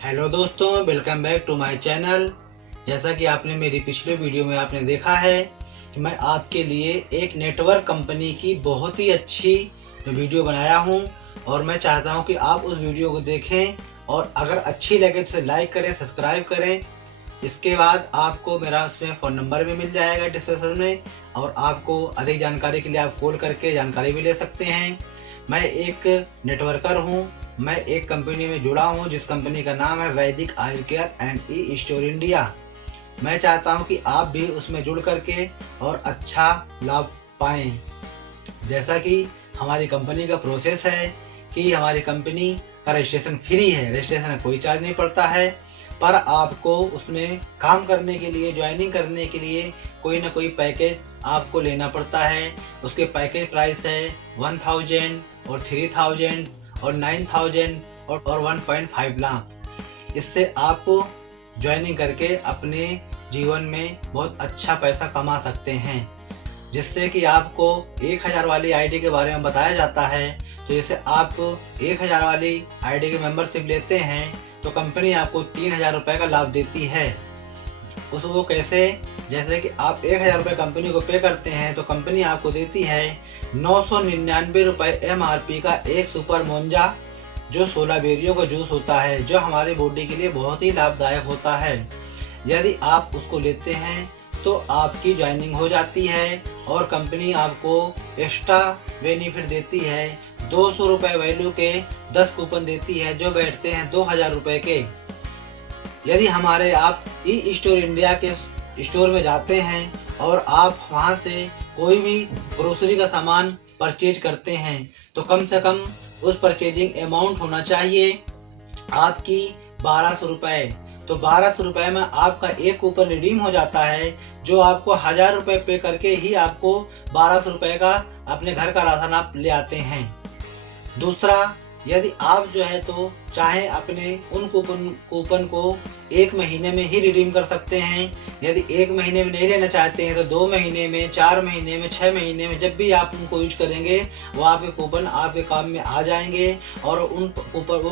Hello दोस्तों, welcome back to my channel. जैसा कि आपने मेरी पिछले वीडियो में आपने देखा है कि मैं आपके लिए एक नेटवर्क कंपनी की बहुत ही अच्छी वीडियो बनाया हूं और मैं चाहता हूं कि आप उस वीडियो को देखें और अगर अच्छी लगे तो लाइक करें, सब्सक्राइब करें। इसके बाद आपको मेरा उसमें फ़ोन नंबर भी मिल जाएगा डिस्क्रिप्शन में और आपको अधिक जानकारी के लिए आप कॉल करके जानकारी भी ले सकते हैं। मैं एक नेटवर्कर हूं, मैं एक कंपनी में जुड़ा हूं जिस कंपनी का नाम है वैदिक आयु care and e store India. मैं चाहता हूं कि आप भी उसमें जुड़ करके और अच्छा लाभ पाएं। जैसा कि हमारी कंपनी का प्रोसेस है कि हमारी कंपनी का रजिस्ट्रेशन फ्री है, रजिस्ट्रेशन का कोई चार्ज नहीं पड़ता है, पर आपको उसमें काम करने के लिए, ज्वाइनिंग करने के लिए कोई ना कोई पैकेज आपको लेना पड़ता है। उसके पैकेज प्राइस है 1000 और 3000 और 9000 और 1.5 लाख। इससे आप ज्वाइनिंग करके अपने जीवन में बहुत अच्छा पैसा कमा सकते हैं। जिससे कि आपको 1000 वाली आईडी के बारे में बताया जाता है, तो जैसे आप 1000 वाली आईडी की मेंबरशिप लेते हैं तो कंपनी आपको 3000 रुपये का लाभ देती है। वो कैसे? जैसे कि आप 1000 रुपये कंपनी को पे करते हैं तो कंपनी आपको देती है 999 रुपये MRP का एक सुपर मोंजा, जो 16 बेरियों का जूस होता है, जो हमारी बॉडी के लिए बहुत ही लाभदायक होता है। यदि आप उसको लेते हैं तो आपकी ज्वाइनिंग हो जाती है और कंपनी आपको एक्स्ट्रा बेनिफिट देती है। 200 रुपये वैल्यू के 10 कूपन देती है जो बैठते हैं 2000 रुपये के। यदि हमारे आप ई स्टोर इंडिया के स्टोर में जाते हैं और आप वहां से कोई भी ग्रोसरी का सामान परचेज करते हैं तो कम से कम उस परचेजिंग अमाउंट होना चाहिए आपकी 1200 रुपये। तो 1200 रुपये में आपका एक कूपन रिडीम हो जाता है, जो आपको 1000 रुपये पे करके ही आपको 1200 रुपये का अपने घर का राशन आप ले आते हैं। दूसरा, यदि आप जो है तो चाहे अपने उन कूपन को 1 महीने में ही रिडीम कर सकते हैं। यदि 1 महीने में नहीं लेना चाहते हैं तो 2 महीने में, 4 महीने में, 6 महीने में, जब भी आप उनको यूज करेंगे वो आपके कूपन आपके काम में आ जाएंगे और वो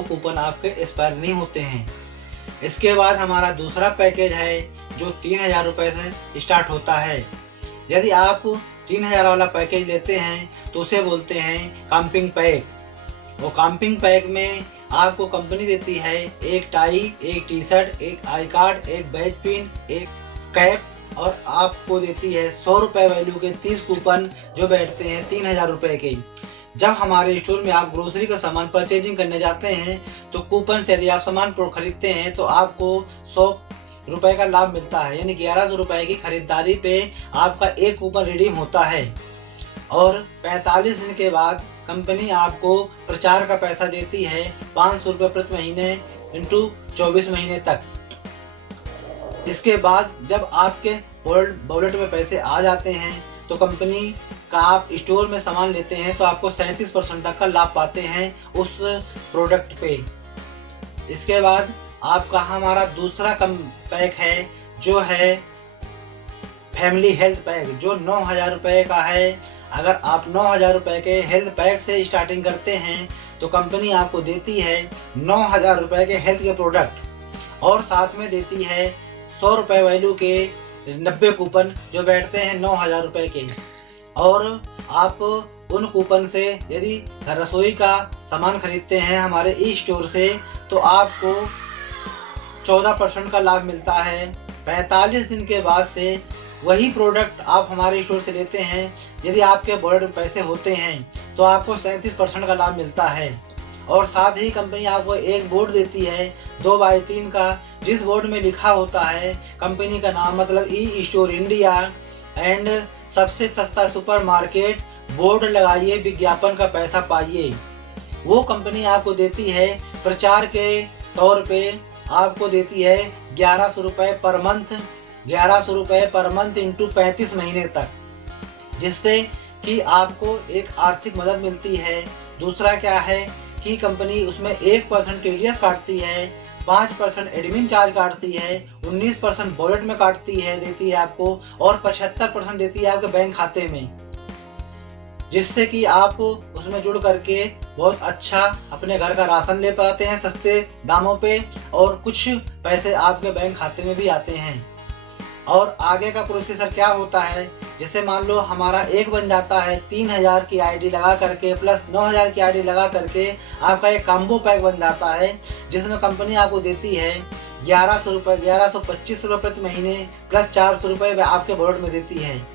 कूपन आपके एक्सपायर नहीं होते हैं। इसके बाद हमारा दूसरा पैकेज है जो 3000 रुपये से स्टार्ट होता है। यदि आप 3000 वाला पैकेज लेते हैं तो उसे बोलते हैं कैंपिंग पैक। वो कैंपिंग पैक में आपको कंपनी देती है एक टाई, एक टी शर्ट, एक आई कार्ड, एक बैज पिन, एक कैप और आपको देती है 100 रुपये वैल्यू के 30 कूपन जो बैठते हैं 3000 रुपये के। जब हमारे स्टोर में आप ग्रोसरी का सामान परचेजिंग करने जाते हैं तो कूपन से यदि आप सामान खरीदते हैं तो आपको 100 रुपये का लाभ मिलता है, यानी 1100 रुपये की खरीदारी पे आपका एक कूपन रिडीम होता है। और 45 दिन के बाद कंपनी आपको प्रचार का पैसा देती है 500 रुपये प्रति महीने इंटू 24 महीने तक। इसके बाद जब आपके वॉलेट में पैसे आ जाते हैं तो कंपनी का आप स्टोर में सामान लेते हैं तो आपको 37% तक का लाभ पाते हैं उस प्रोडक्ट पे। इसके बाद आपका हमारा दूसरा पैक है जो है फैमिली हेल्थ पैक, जो 9000 रुपये का है। अगर आप 9000 रुपये के हेल्थ पैक से स्टार्टिंग करते हैं तो कंपनी आपको देती है 9000 रुपये के हेल्थ के प्रोडक्ट और साथ में देती है 100 रुपये वैल्यू के 90 कूपन जो बैठते हैं 9000 रुपये के। और आप उन कूपन से यदि रसोई का सामान खरीदते हैं हमारे ई स्टोर से तो आपको 14% का लाभ मिलता है। 45 दिन के बाद से वही प्रोडक्ट आप हमारे स्टोर से लेते हैं, यदि आपके वॉलेट में पैसे होते हैं तो आपको 37% का लाभ मिलता है। और साथ ही कंपनी आपको एक बोर्ड देती है 2x3 का, जिस बोर्ड में लिखा होता है कंपनी का नाम, मतलब ई स्टोर इंडिया एंड सबसे सस्ता सुपरमार्केट। बोर्ड लगाइए, विज्ञापन का पैसा पाइए। वो कंपनी आपको देती है प्रचार के तौर पे, आपको देती है 1100 रुपये पर मंथ, 1100 रुपये पर मंथ इंटू 35 महीने तक, जिससे कि आपको एक आर्थिक मदद मिलती है। दूसरा क्या है कि कंपनी उसमें 1% टीडीएस काटती है, 5% एडमिन चार्ज काटती है, 19% वॉलेट में काटती है, देती है आपको, और 75% देती है आपके बैंक खाते में। जिससे कि आप उसमें जुड़ करके बहुत अच्छा अपने घर का राशन ले पाते हैं सस्ते दामों पे। और कुछ पैसे आपके बैंक खाते में भी आते हैं। और आगे का प्रोसेसर क्या होता है, जैसे मान लो हमारा एक बन जाता है 3000 की आईडी लगा करके प्लस 9000 की आईडी लगा करके आपका एक कॉम्बो पैक बन जाता है, जिसमें कंपनी आपको देती है 1100 रुपये 1125 रुपये प्रति महीने प्लस 400 रुपये आपके वॉलेट में देती है।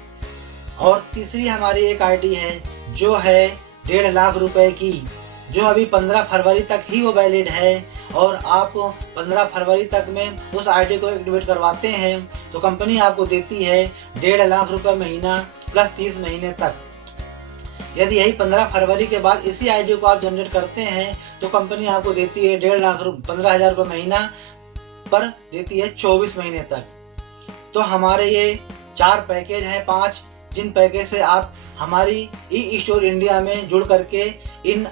और तीसरी हमारी एक आईडी है जो है 1.5 लाख रुपए की, जो अभी 15 फरवरी तक ही वो वैलिड है। और आप 15 फरवरी तक में उस आईडी को एक्टिवेट करवाते हैं तो कंपनी आपको देती है 1.5 लाख रुपए महीना प्लस 30 महीने तक। यदि यही 15 फरवरी के बाद इसी आईडी को आप जनरेट करते हैं तो कंपनी आपको देती है 15,000 रुपये महीना पर देती है 24 महीने तक। तो हमारे ये 4 पैकेज हैं 5, जिन पैकेज से आप हमारी ई स्टोर इंडिया में जुड़ करके इन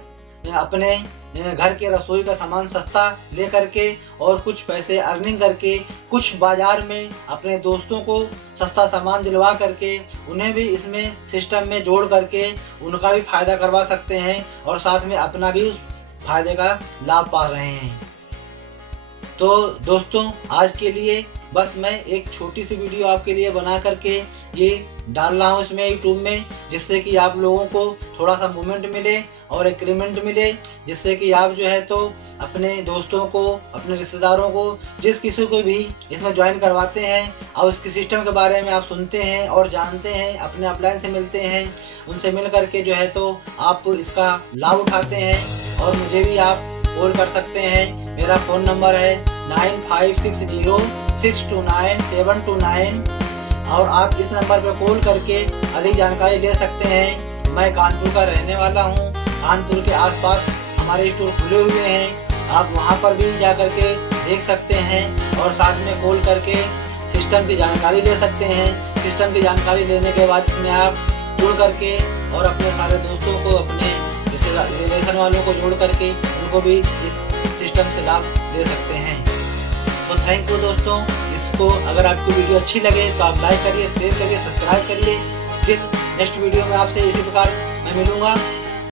अपने घर के रसोई का सामान सस्ता ले करके और कुछ पैसे अर्निंग करके कुछ बाजार में अपने दोस्तों को सस्ता सामान दिलवा करके उन्हें भी इसमें सिस्टम में जोड़ करके उनका भी फायदा करवा सकते हैं और साथ में अपना भी उस फायदे का लाभ पा रहे हैं। तो दोस्तों आज के लिए बस मैं एक छोटी सी वीडियो आपके लिए बना करके ये डाल रहा हूँ इसमें यूट्यूब में, जिससे कि आप लोगों को थोड़ा सा मूवमेंट मिले और एग्रीमेंट मिले, जिससे कि आप जो है तो अपने दोस्तों को अपने रिश्तेदारों को जिस किसी को भी इसमें ज्वाइन करवाते हैं और उसके सिस्टम के बारे में आप सुनते हैं और जानते हैं, अपने अपलाइन से मिलते हैं, उनसे मिल करके जो है तो आप इसका लाभ उठाते हैं। और मुझे भी आप कॉल कर सकते हैं, मेरा फ़ोन नंबर है 9560629729 और आप इस नंबर पर कॉल करके अधिक जानकारी ले सकते हैं। मैं कानपुर का रहने वाला हूँ, कानपुर के आसपास हमारे स्टोर खुले हुए हैं, आप वहाँ पर भी जा करके देख सकते हैं और साथ में कॉल करके सिस्टम की जानकारी ले सकते हैं। सिस्टम की जानकारी लेने के बाद इसमें आप जुड़ करके और अपने सारे दोस्तों को, अपने रिलेशन वालों को जोड़ करके उनको भी इस सिस्टम से लाभ दे सकते हैं। तो थैंक यू दोस्तों। इसको अगर आपको वीडियो अच्छी लगे तो आप लाइक करिए, शेयर करिए, सब्सक्राइब करिए। फिर नेक्स्ट वीडियो में आपसे इसी प्रकार मैं मिलूंगा।